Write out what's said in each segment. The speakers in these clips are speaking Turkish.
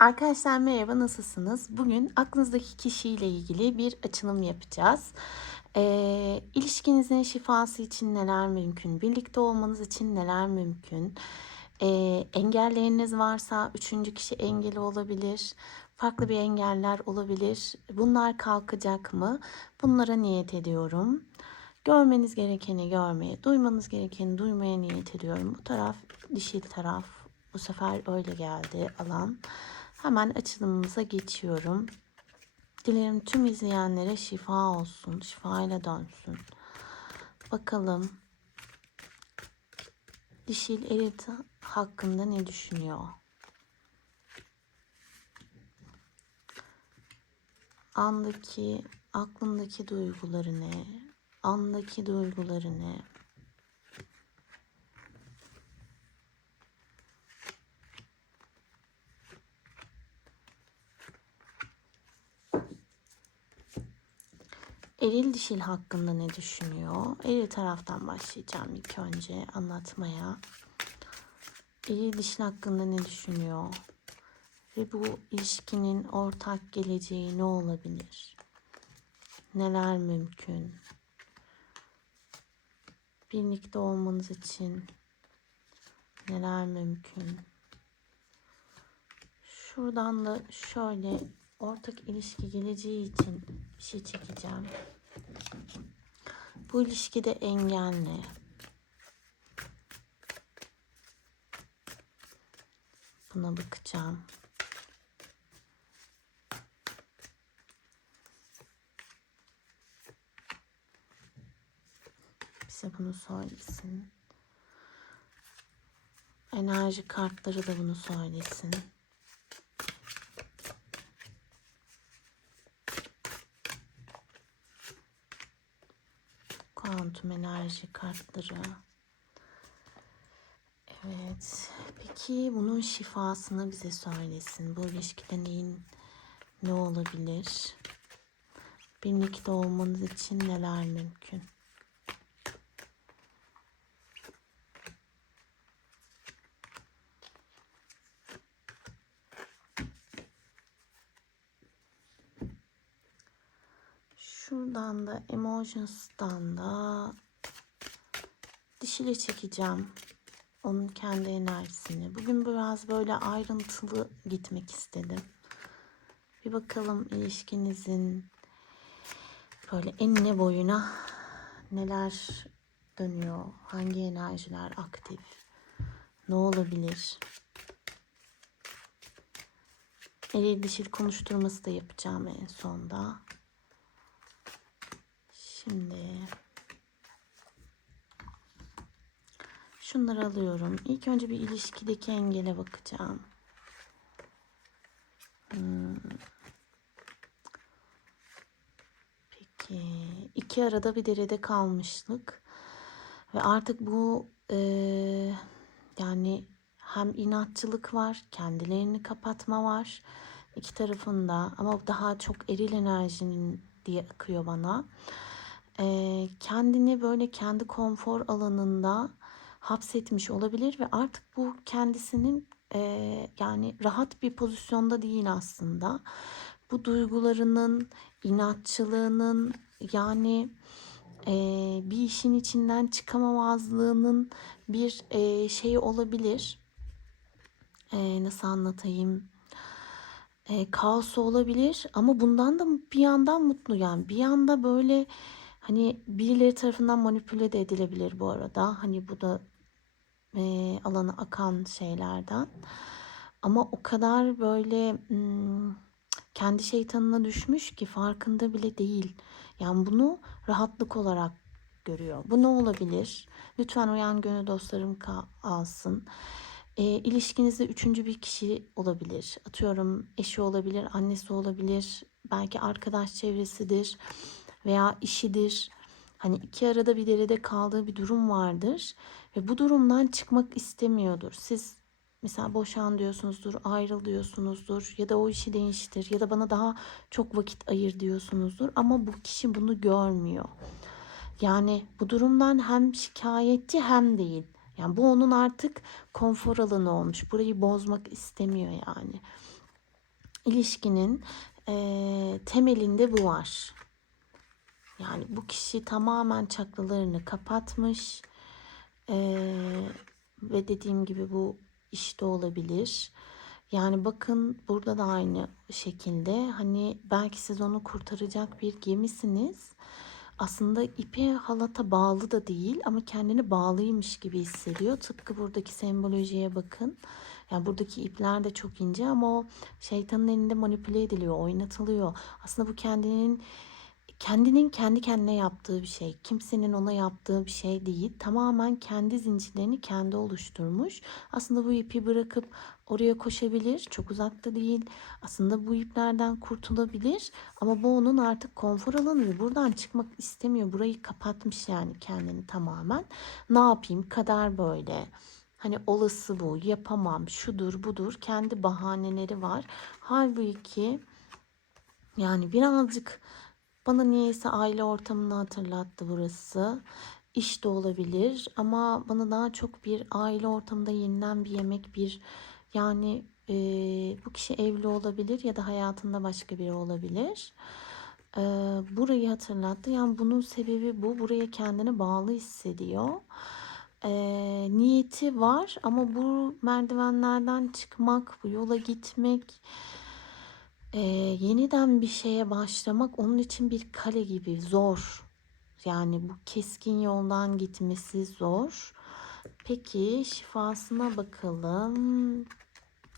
Arkadaşlar merhaba nasılsınız? Bugün aklınızdaki kişiyle ilgili bir açılım yapacağız. Ee, ilişkinizin şifası için neler mümkün? Birlikte olmanız için neler mümkün? Ee, engelleriniz varsa üçüncü kişi engeli olabilir. Farklı bir engeller olabilir. Bunlar kalkacak mı? Bunlara niyet ediyorum. Görmeniz gerekeni görmeye, duymanız gerekeni duymaya niyet ediyorum. Bu taraf dişil taraf. Bu sefer öyle geldi alan. Hemen açılımımıza geçiyorum. Dilerim tüm izleyenlere şifa olsun, şifayla dönsün. Bakalım dişil elit hakkında ne düşünüyor? Andaki, aklındaki duyguları ne? Andaki duyguları ne? Eril dişil hakkında ne düşünüyor? Eril taraftan başlayacağım ilk önce anlatmaya. Eril dişil hakkında ne düşünüyor? Ve bu ilişkinin ortak geleceği ne olabilir? Neler mümkün? Birlikte olmanız için neler mümkün? Şuradan da şöyle ortak ilişki geleceği için bir şey çekeceğim. Bu ilişkide engel ne? Buna bakacağım. Bize bunu söylesin. Enerji kartları da bunu söylesin. Kuantum enerji kartları. Evet. Peki bunun şifasını bize söylesin. Bu ilişkide neyin ne olabilir? Birlikte olmanız için neler mümkün? Şuradan da Emotions'tan da dişile çekeceğim. Onun kendi enerjisini. Bugün biraz böyle ayrıntılı gitmek istedim. Bir bakalım ilişkinizin böyle enine boyuna neler dönüyor. Hangi enerjiler aktif. Ne olabilir? Eril dişil konuşturması da yapacağım en sonda. Şimdi şunları alıyorum. İlk önce bir ilişkideki engele bakacağım. Hmm. Peki iki arada bir derede kalmışlık ve artık bu e, yani hem inatçılık var, kendilerini kapatma var iki tarafında ama daha çok eril enerjinin diye akıyor bana e, kendini böyle kendi konfor alanında hapsetmiş olabilir ve artık bu kendisinin e, yani rahat bir pozisyonda değil aslında. Bu duygularının, inatçılığının yani e, bir işin içinden çıkamamazlığının bir e, şeyi olabilir. E, nasıl anlatayım? E, kaosu olabilir ama bundan da bir yandan mutlu yani bir yanda böyle Hani birileri tarafından manipüle de edilebilir bu arada. Hani bu da e, alana akan şeylerden. Ama o kadar böyle hmm, kendi şeytanına düşmüş ki farkında bile değil. Yani bunu rahatlık olarak görüyor. Bu ne olabilir? Lütfen uyan gönül dostlarım alsın. E, ilişkinizde üçüncü bir kişi olabilir. Atıyorum eşi olabilir, annesi olabilir, belki arkadaş çevresidir veya işidir. Hani iki arada bir derede kaldığı bir durum vardır ve bu durumdan çıkmak istemiyordur. Siz mesela boşan diyorsunuzdur, ayrıl diyorsunuzdur ya da o işi değiştir ya da bana daha çok vakit ayır diyorsunuzdur ama bu kişi bunu görmüyor. Yani bu durumdan hem şikayetçi hem değil. Yani bu onun artık konfor alanı olmuş. Burayı bozmak istemiyor yani. ilişkinin eee, temelinde bu var. Yani bu kişi tamamen çakralarını kapatmış. Eee, ve dediğim gibi bu işte olabilir. Yani bakın burada da aynı şekilde hani belki siz onu kurtaracak bir gemisiniz. Aslında ipe halata bağlı da değil ama kendini bağlıymış gibi hissediyor. Tıpkı buradaki sembolojiye bakın. Yani buradaki ipler de çok ince ama o şeytanın elinde manipüle ediliyor, oynatılıyor. Aslında bu kendinin kendinin kendi kendine yaptığı bir şey. Kimsenin ona yaptığı bir şey değil. Tamamen kendi zincirlerini kendi oluşturmuş. Aslında bu ipi bırakıp oraya koşabilir. Çok uzakta değil. Aslında bu iplerden kurtulabilir. Ama bu onun artık konfor alanı buradan çıkmak istemiyor. Burayı kapatmış yani kendini tamamen. Ne yapayım? Kader böyle. Hani olası bu, yapamam, şudur budur. Kendi bahaneleri var. Halbuki yani birazcık bana niyeyse aile ortamını hatırlattı burası. İş de olabilir ama bana daha çok bir aile ortamında yenilen bir yemek bir yani e, bu kişi evli olabilir ya da hayatında başka biri olabilir. E, burayı hatırlattı. Yani bunun sebebi bu. Buraya kendini bağlı hissediyor. E, niyeti var ama bu merdivenlerden çıkmak, bu yola gitmek Eee, yeniden bir şeye başlamak onun için bir kale gibi zor. Yani bu keskin yoldan gitmesi zor. Peki şifasına bakalım.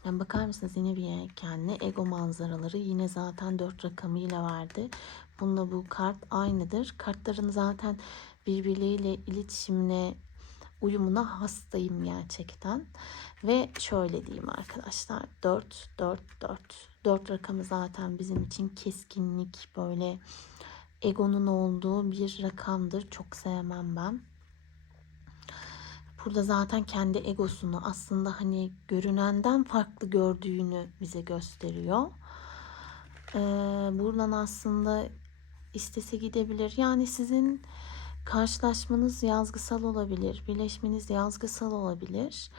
Yani bakar mısınız yine bir yelkenli ego manzaraları yine zaten dört rakamıyla verdi. Bununla bu kart aynıdır. Kartların zaten birbirleriyle iletişimine uyumuna hastayım gerçekten. Ve şöyle diyeyim arkadaşlar 4 4 4 4 rakamı zaten bizim için keskinlik böyle egonun olduğu bir rakamdır. Çok sevmem ben. Burada zaten kendi egosunu aslında hani görünenden farklı gördüğünü bize gösteriyor. Ee, buradan aslında istese gidebilir. Yani sizin karşılaşmanız yazgısal olabilir, birleşmeniz yazgısal olabilir.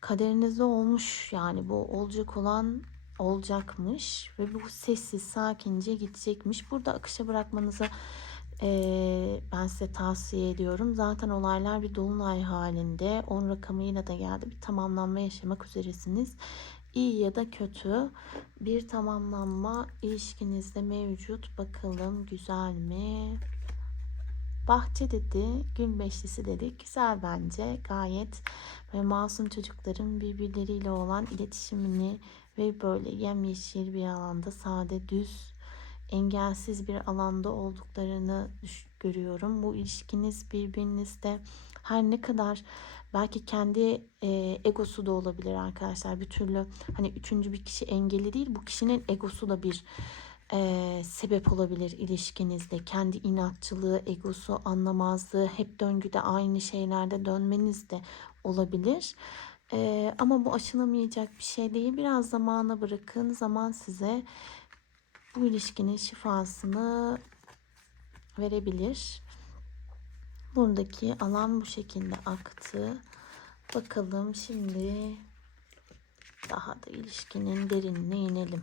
Kaderinizde olmuş yani bu olacak olan olacakmış ve bu sessiz sakince gidecekmiş. Burada akışa bırakmanızı eee, ben size tavsiye ediyorum. Zaten olaylar bir dolunay halinde 10 rakamıyla da geldi. Bir tamamlanma yaşamak üzeresiniz. İyi ya da kötü bir tamamlanma ilişkinizde mevcut. Bakalım güzel mi? Bahçe dedi, gül beşlisi dedi. Güzel bence. Gayet ve masum çocukların birbirleriyle olan iletişimini ve böyle yemyeşil bir alanda sade, düz, engelsiz bir alanda olduklarını görüyorum. Bu ilişkiniz birbirinizde her ne kadar belki kendi e, egosu da olabilir arkadaşlar. Bir türlü hani üçüncü bir kişi engeli değil. Bu kişinin egosu da bir e, sebep olabilir ilişkinizde. Kendi inatçılığı, egosu, anlamazlığı, hep döngüde aynı şeylerde dönmeniz de olabilir. E, ama bu aşılamayacak bir şey değil. Biraz zamana bırakın. Zaman size bu ilişkinin şifasını verebilir. Buradaki alan bu şekilde aktı. Bakalım şimdi daha da ilişkinin derinine inelim.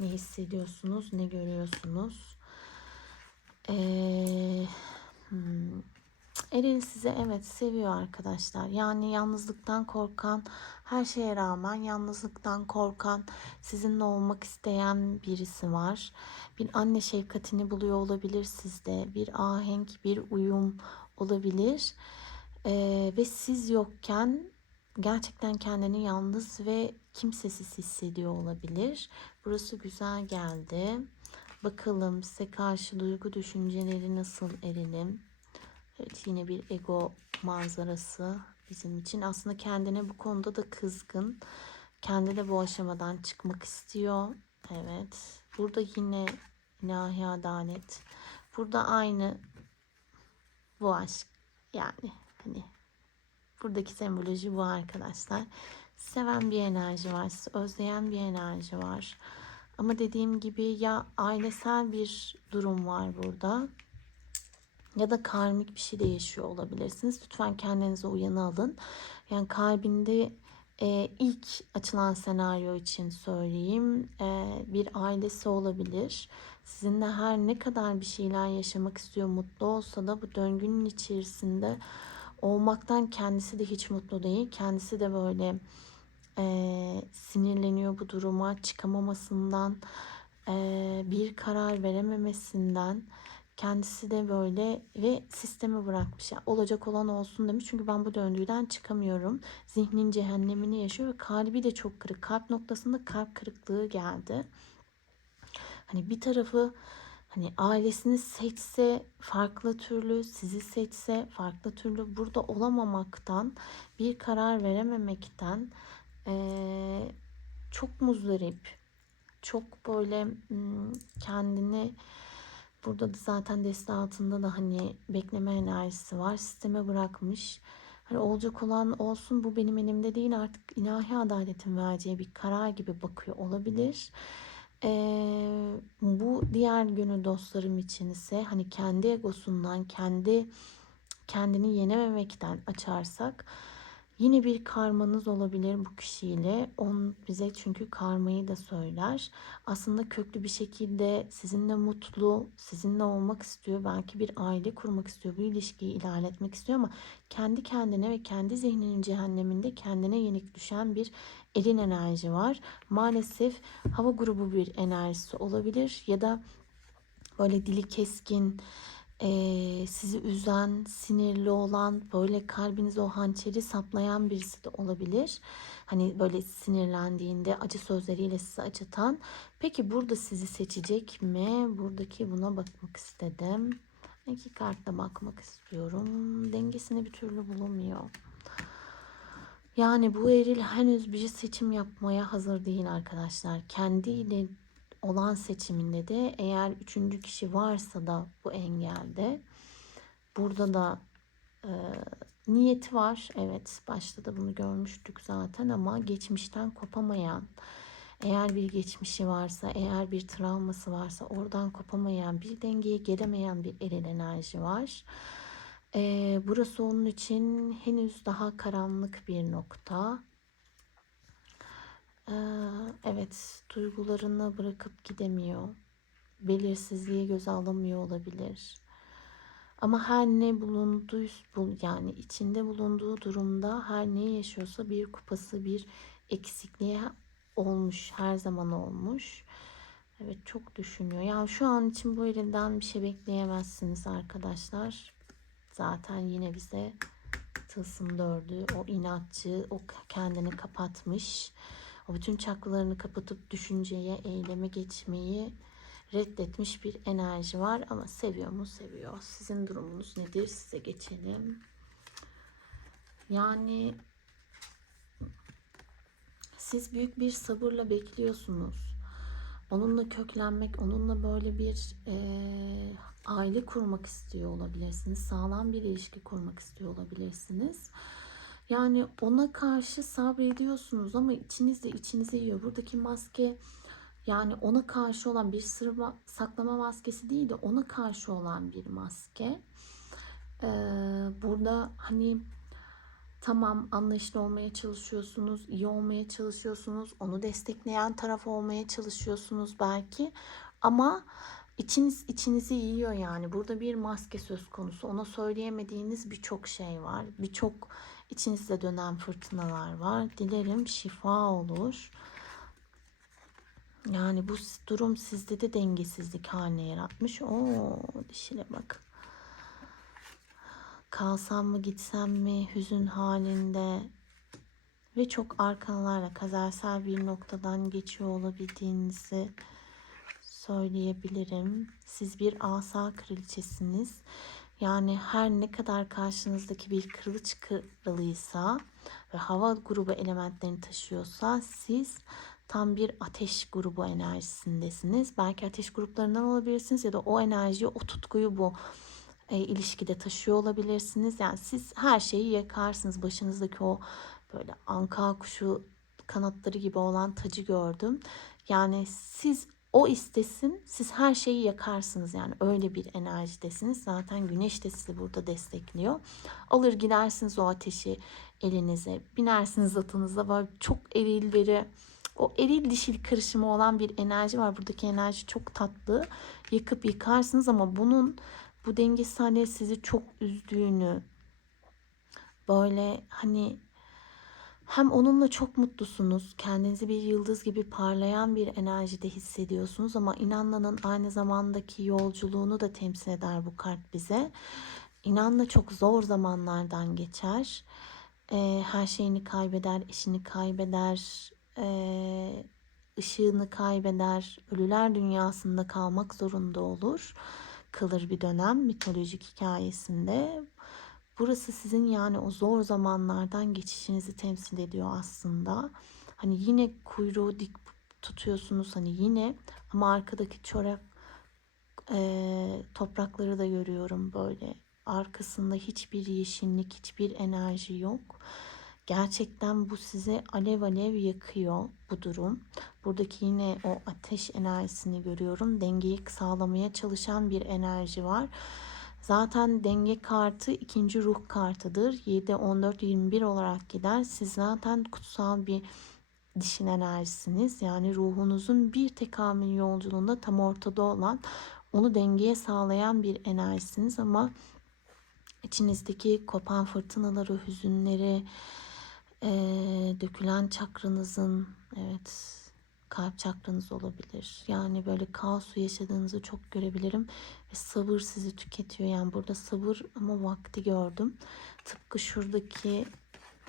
Ne hissediyorsunuz, ne görüyorsunuz? Ee, hmm, sizi evet seviyor arkadaşlar. Yani yalnızlıktan korkan, her şeye rağmen yalnızlıktan korkan, sizinle olmak isteyen birisi var. Bir anne şefkatini buluyor olabilir sizde. Bir ahenk, bir uyum olabilir. Ee, ve siz yokken gerçekten kendini yalnız ve kimsesiz hissediyor olabilir. Burası güzel geldi. Bakalım size karşı duygu düşünceleri nasıl erelim. Evet yine bir ego manzarası bizim için. Aslında kendine bu konuda da kızgın. Kendi de bu aşamadan çıkmak istiyor. Evet. Burada yine ilahi adalet. Burada aynı bu aşk. Yani hani buradaki semboloji bu arkadaşlar. Seven bir enerji var. Özleyen bir enerji var. Ama dediğim gibi ya ailesel bir durum var burada ya da karmik bir şey de yaşıyor olabilirsiniz. Lütfen kendinize uyanı alın. Yani kalbinde Ee, ilk açılan senaryo için söyleyeyim. Ee, bir ailesi olabilir. Sizinle her ne kadar bir şeyler yaşamak istiyor, mutlu olsa da bu döngünün içerisinde olmaktan kendisi de hiç mutlu değil. Kendisi de böyle e, sinirleniyor bu duruma, çıkamamasından, e, bir karar verememesinden. Kendisi de böyle ve sistemi bırakmış. Yani olacak olan olsun demiş. Çünkü ben bu döngüden çıkamıyorum. Zihnin cehennemini yaşıyor ve kalbi de çok kırık. Kalp noktasında kalp kırıklığı geldi. Hani bir tarafı hani ailesini seçse farklı türlü, sizi seçse farklı türlü burada olamamaktan, bir karar verememekten eee, çok muzdarip, çok böyle hmm, kendini burada da zaten deste altında da hani bekleme enerjisi var. Sisteme bırakmış. Hani olacak olan olsun bu benim elimde değil artık ilahi adaletin vereceği bir karar gibi bakıyor olabilir. Ee, bu diğer gönül dostlarım için ise hani kendi egosundan, kendi kendini yenememekten açarsak yine bir karmanız olabilir bu kişiyle. On bize çünkü karmayı da söyler. Aslında köklü bir şekilde sizinle mutlu, sizinle olmak istiyor. Belki bir aile kurmak istiyor. Bu ilişkiyi ilerletmek istiyor ama kendi kendine ve kendi zihninin cehenneminde kendine yenik düşen bir elin enerji var. Maalesef hava grubu bir enerjisi olabilir ya da böyle dili keskin, eee, sizi üzen, sinirli olan, böyle kalbinize o hançeri saplayan birisi de olabilir. Hani böyle sinirlendiğinde acı sözleriyle sizi acıtan. Peki burada sizi seçecek mi? Buradaki buna bakmak istedim. İki kartla bakmak istiyorum. Dengesini bir türlü bulamıyor. Yani bu eril henüz bir seçim yapmaya hazır değil arkadaşlar. Kendiyle olan seçiminde de eğer üçüncü kişi varsa da bu engelde burada da e, niyeti var. Evet başta da bunu görmüştük zaten ama geçmişten kopamayan eğer bir geçmişi varsa, eğer bir travması varsa oradan kopamayan, bir dengeye gelemeyen bir eril enerji var. Ee, burası onun için henüz daha karanlık bir nokta. Ee, evet, duygularını bırakıp gidemiyor. Belirsizliği göze alamıyor olabilir. Ama her ne bulunduysa, yani içinde bulunduğu durumda her ne yaşıyorsa bir kupası, bir eksikliğe olmuş, her zaman olmuş. Evet çok düşünüyor. Yani şu an için bu elinden bir şey bekleyemezsiniz arkadaşlar. Zaten yine bize tılsım dördü. O inatçı, o kendini kapatmış. O bütün çakralarını kapatıp düşünceye, eyleme geçmeyi reddetmiş bir enerji var. Ama seviyor mu? Seviyor. Sizin durumunuz nedir? Size geçelim. Yani siz büyük bir sabırla bekliyorsunuz. Onunla köklenmek, onunla böyle bir e, aile kurmak istiyor olabilirsiniz. Sağlam bir ilişki kurmak istiyor olabilirsiniz. Yani ona karşı sabrediyorsunuz ama içiniz de içinize yiyor. Buradaki maske yani ona karşı olan bir sır saklama maskesi değil de ona karşı olan bir maske. Ee, burada hani Tamam anlayışlı olmaya çalışıyorsunuz, iyi olmaya çalışıyorsunuz, onu destekleyen taraf olmaya çalışıyorsunuz belki. Ama içiniz içinizi yiyor yani. Burada bir maske söz konusu. Ona söyleyemediğiniz birçok şey var. Birçok içinizde dönen fırtınalar var. Dilerim şifa olur. Yani bu durum sizde de dengesizlik haline yaratmış. Oo dişine bak kalsam mı gitsem mi hüzün halinde ve çok arkalarla kazarsal bir noktadan geçiyor olabildiğinizi söyleyebilirim. Siz bir asa kraliçesiniz. Yani her ne kadar karşınızdaki bir kılıç kralıysa ve hava grubu elementlerini taşıyorsa siz tam bir ateş grubu enerjisindesiniz. Belki ateş gruplarından olabilirsiniz ya da o enerjiyi, o tutkuyu bu e, ilişkide taşıyor olabilirsiniz. Yani siz her şeyi yakarsınız. Başınızdaki o böyle anka kuşu kanatları gibi olan tacı gördüm. Yani siz o istesin siz her şeyi yakarsınız yani öyle bir enerjidesiniz. Zaten güneş de sizi burada destekliyor. Alır gidersiniz o ateşi elinize. Binersiniz atınıza böyle çok eril biri o eril dişil karışımı olan bir enerji var. Buradaki enerji çok tatlı. Yakıp yıkarsınız ama bunun bu dengesiz sizi çok üzdüğünü böyle hani hem onunla çok mutlusunuz. Kendinizi bir yıldız gibi parlayan bir enerjide hissediyorsunuz ama inanlanın aynı zamandaki yolculuğunu da temsil eder bu kart bize. İnanla çok zor zamanlardan geçer. Ee, her şeyini kaybeder, işini kaybeder, e, ışığını kaybeder, ölüler dünyasında kalmak zorunda olur. Kalır bir dönem mitolojik hikayesinde. Burası sizin yani o zor zamanlardan geçişinizi temsil ediyor aslında. Hani yine kuyruğu dik tutuyorsunuz hani yine ama arkadaki çorak e, toprakları da görüyorum böyle. Arkasında hiçbir yeşillik, hiçbir enerji yok. Gerçekten bu size alev alev yakıyor bu durum. Buradaki yine o ateş enerjisini görüyorum. Dengeyi sağlamaya çalışan bir enerji var. Zaten denge kartı ikinci ruh kartıdır. 7, 14, 21 olarak gider. Siz zaten kutsal bir dişin enerjisiniz. Yani ruhunuzun bir tekamül yolculuğunda tam ortada olan onu dengeye sağlayan bir enerjisiniz ama içinizdeki kopan fırtınaları, hüzünleri, e, dökülen çakranızın evet kalp çakranız olabilir. Yani böyle kaosu yaşadığınızı çok görebilirim ve sabır sizi tüketiyor. Yani burada sabır ama vakti gördüm. Tıpkı şuradaki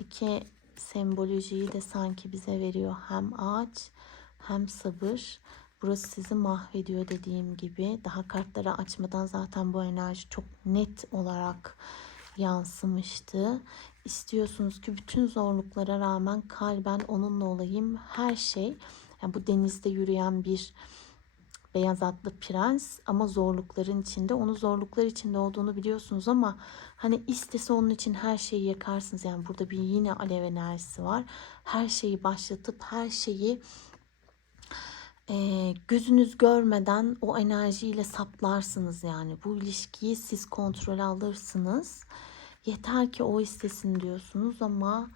iki sembolojiyi de sanki bize veriyor. Hem ağaç hem sabır. Burası sizi mahvediyor dediğim gibi. Daha kartları açmadan zaten bu enerji çok net olarak yansımıştı. İstiyorsunuz ki bütün zorluklara rağmen kalben onunla olayım. Her şey yani bu denizde yürüyen bir beyaz atlı prens ama zorlukların içinde. Onu zorluklar içinde olduğunu biliyorsunuz ama hani istese onun için her şeyi yakarsınız. Yani burada bir yine alev enerjisi var. Her şeyi başlatıp her şeyi e, gözünüz görmeden o enerjiyle saplarsınız yani. Bu ilişkiyi siz kontrol alırsınız. Yeter ki o istesin diyorsunuz ama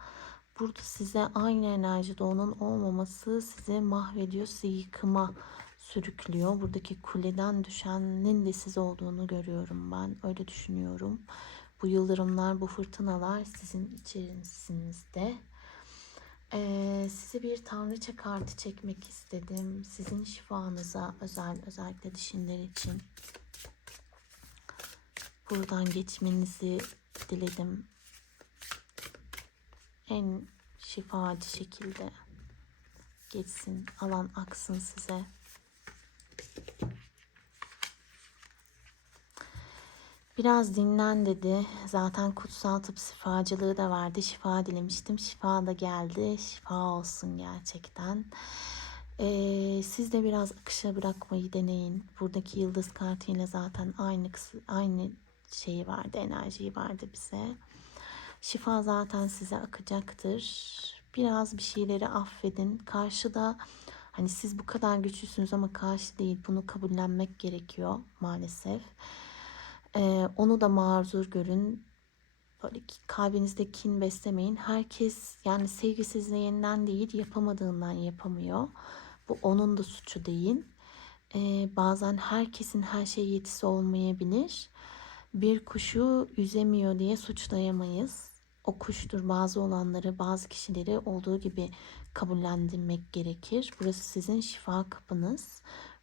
burada size aynı enerjide onun olmaması sizi mahvediyor, sizi yıkıma sürüklüyor. Buradaki kuleden düşenin de siz olduğunu görüyorum ben. Öyle düşünüyorum. Bu yıldırımlar, bu fırtınalar sizin içerisinizde. Ee, size bir tanrıça kartı çekmek istedim. Sizin şifanıza özel, özellikle dişinler için. Buradan geçmenizi diledim. En şifacı şekilde geçsin, alan aksın size. Biraz dinlen dedi. Zaten kutsal tıp şifacılığı da vardı. Şifa dilemiştim. Şifa da geldi. Şifa olsun gerçekten. Ee, siz de biraz akışa bırakmayı deneyin. Buradaki yıldız kartıyla zaten aynı aynı şeyi vardı, enerjiyi vardı bize. Şifa zaten size akacaktır. Biraz bir şeyleri affedin. Karşıda hani siz bu kadar güçlüsünüz ama karşı değil. Bunu kabullenmek gerekiyor maalesef. Ee, onu da mazur görün. Böyle kalbinizde kin beslemeyin. Herkes yani sevgisizliğinden değil yapamadığından yapamıyor. Bu onun da suçu değil. Ee, bazen herkesin her şeye yetisi olmayabilir. Bir kuşu yüzemiyor diye suçlayamayız. O kuştur bazı olanları, bazı kişileri olduğu gibi kabullendirmek gerekir. Burası sizin şifa kapınız.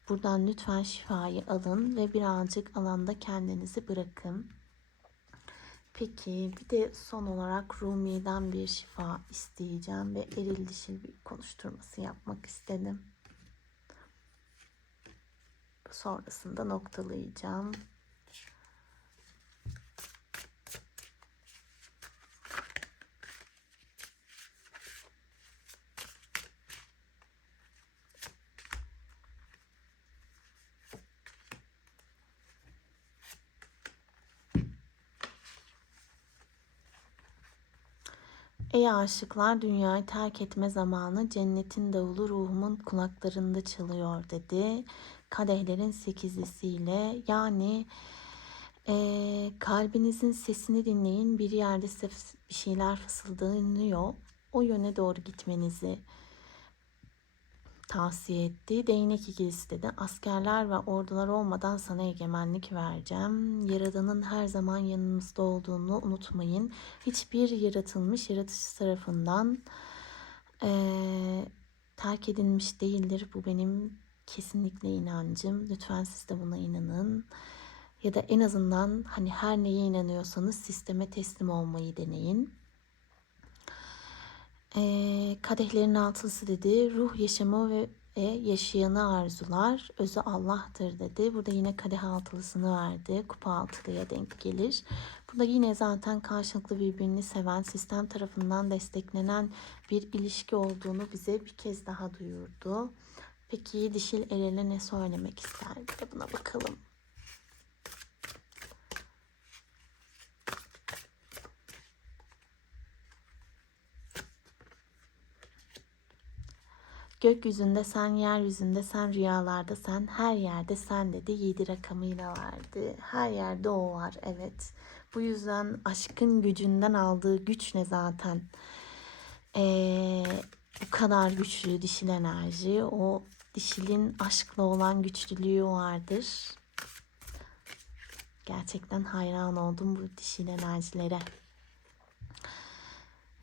Buradan lütfen şifayı alın ve birazcık alanda kendinizi bırakın. Peki bir de son olarak Rumi'den bir şifa isteyeceğim ve eril dişil bir konuşturması yapmak istedim. Sonrasında noktalayacağım. Ey aşıklar dünyayı terk etme zamanı cennetin davulu ruhumun kulaklarında çalıyor dedi. Kadehlerin sekizlisiyle yani Ee, kalbinizin sesini dinleyin. Bir yerde size bir şeyler fısıldanıyor. O yöne doğru gitmenizi tavsiye etti. Değnek ikilisi dedi. Askerler ve ordular olmadan sana egemenlik vereceğim. Yaradanın her zaman yanınızda olduğunu unutmayın. Hiçbir yaratılmış yaratıcı tarafından eee, terk edilmiş değildir. Bu benim kesinlikle inancım. Lütfen siz de buna inanın. Ya da en azından hani her neye inanıyorsanız sisteme teslim olmayı deneyin. Ee, kadehlerin altılısı dedi. Ruh yaşamı ve e, yaşayanı arzular. Özü Allah'tır dedi. Burada yine kadeh altılısını verdi. Kupa altılıya denk gelir. Burada yine zaten karşılıklı birbirini seven, sistem tarafından desteklenen bir ilişki olduğunu bize bir kez daha duyurdu. Peki dişil erele ne söylemek ister? Bir de buna bakalım. Gökyüzünde sen, yeryüzünde sen, rüyalarda sen, her yerde sen dedi. Yedi rakamıyla verdi. Her yerde o var evet. Bu yüzden aşkın gücünden aldığı güç ne zaten? Ee, bu kadar güçlü dişil enerji. O dişilin aşkla olan güçlülüğü vardır. Gerçekten hayran oldum bu dişil enerjilere.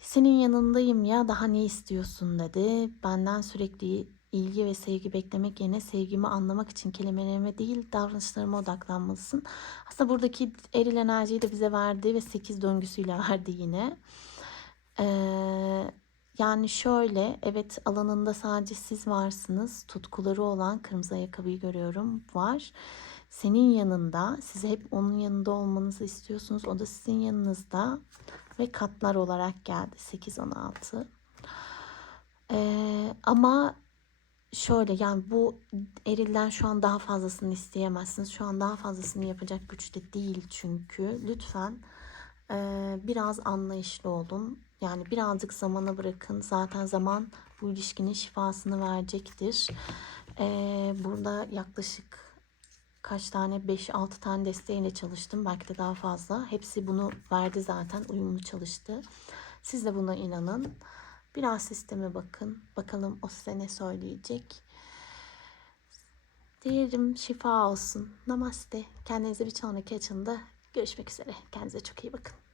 Senin yanındayım ya daha ne istiyorsun dedi. Benden sürekli ilgi ve sevgi beklemek yerine sevgimi anlamak için kelimelerime değil davranışlarıma odaklanmalısın. Aslında buradaki eril enerjiyi de bize verdi ve 8 döngüsüyle verdi yine. Ee, yani şöyle evet alanında sadece siz varsınız. Tutkuları olan kırmızı ayakkabıyı görüyorum var. Senin yanında size hep onun yanında olmanızı istiyorsunuz. O da sizin yanınızda ve katlar olarak geldi 8-16. Ee, ama şöyle yani bu erilden şu an daha fazlasını isteyemezsiniz. Şu an daha fazlasını yapacak güçte değil çünkü. Lütfen e, biraz anlayışlı olun. Yani birazcık zamana bırakın. Zaten zaman bu ilişkinin şifasını verecektir. Ee, burada yaklaşık kaç tane 5-6 tane desteğiyle çalıştım. Belki de daha fazla. Hepsi bunu verdi zaten. Uyumlu çalıştı. Siz de buna inanın. Biraz sisteme bakın. Bakalım o size ne söyleyecek. Diyelim şifa olsun. Namaste. Kendinize bir sonraki açında görüşmek üzere. Kendinize çok iyi bakın.